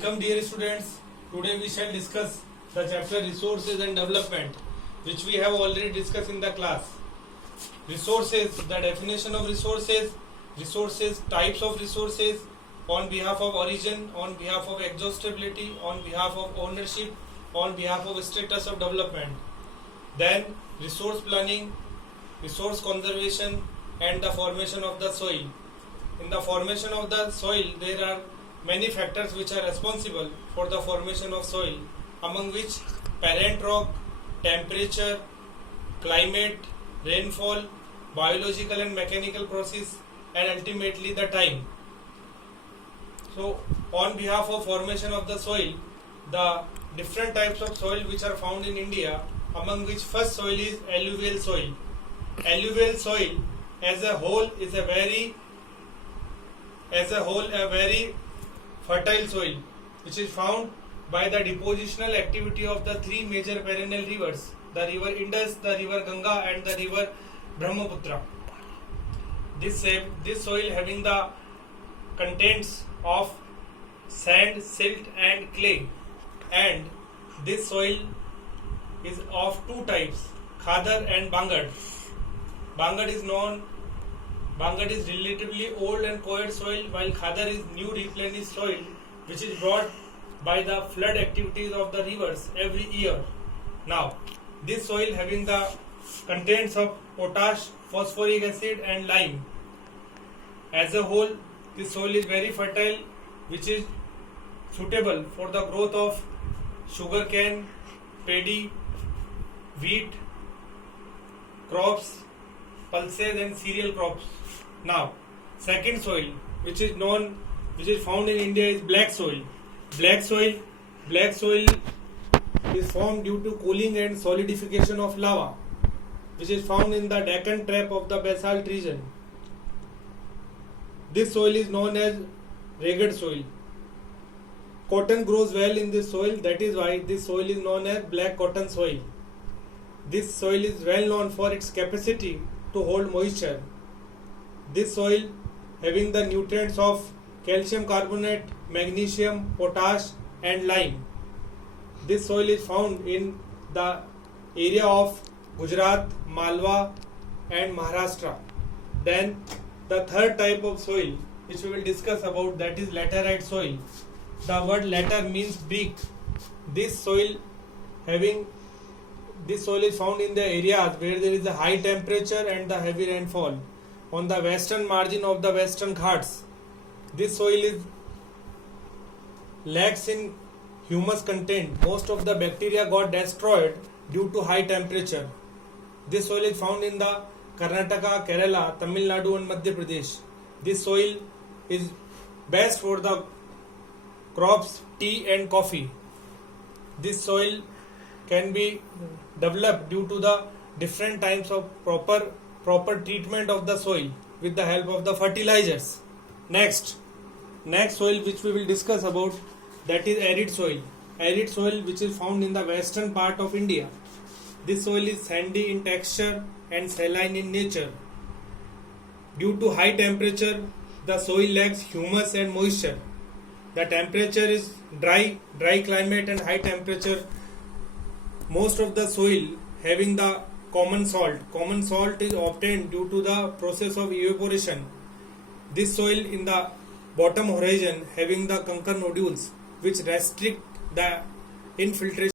Welcome dear students. Today we shall discuss the chapter Resources and Development, which we have already discussed in the class. Resources, the definition of resources, types of resources, on behalf of origin, on behalf of exhaustibility, on behalf of ownership, on behalf of status of development. Then resource planning, resource conservation, and the formation of the soil. In the formation of the soil, there are many factors which are responsible for the formation of soil, among which parent rock, temperature, climate, rainfall, biological and mechanical process, and ultimately the time. So, on behalf of formation of the soil, the different types of soil which are found in India, among which first soil is alluvial soil. Alluvial soil as a whole is a very fertile soil, which is found by the depositional activity of the three major perennial rivers, the river Indus, the river Ganga, and the river Brahmaputra. This soil having the contents of sand, silt, and clay, and this soil is of two types, Khadar and Bangad. Bangad is relatively old and coed soil, while Khadar is new replenished soil, which is brought by the flood activities of the rivers every year. Now, this soil having the contents of potash, phosphoric acid, and lime. As a whole, this soil is very fertile, which is suitable for the growth of sugarcane, paddy, wheat, crops, pulses, and cereal crops. Now, second soil, which is found in India, is black soil. Black soil is formed due to cooling and solidification of lava, which is found in the Deccan Trap of the basalt region. This soil is known as rugged soil. Cotton grows well in this soil, that is why this soil is known as black cotton soil. This soil is well known for its capacity to hold moisture. This soil having the nutrients of calcium carbonate, magnesium, potash, and lime. This soil is found in the area of Gujarat, Malwa, and Maharashtra. Then the third type of soil which we will discuss about, that is laterite soil. The word later means big. This soil is found in the areas where there is a high temperature and the heavy rainfall. On the western margin of the Western Ghats, this soil lacks in humus content. Most of the bacteria got destroyed due to high temperature. This soil is found in the Karnataka, Kerala, Tamil Nadu, and Madhya Pradesh. This soil is best for the crops tea and coffee. This soil can be developed due to the different types of proper treatment of the soil with the help of the fertilizers. Next soil which we will discuss about, that is arid soil. Arid soil which is found in the western part of India. This soil is sandy in texture and saline in nature. Due to high temperature, the soil lacks humus and moisture. The temperature is dry climate and high temperature. Most of the soil having the common salt. Common salt is obtained due to the process of evaporation. This soil in the bottom horizon having the conker nodules, which restrict the infiltration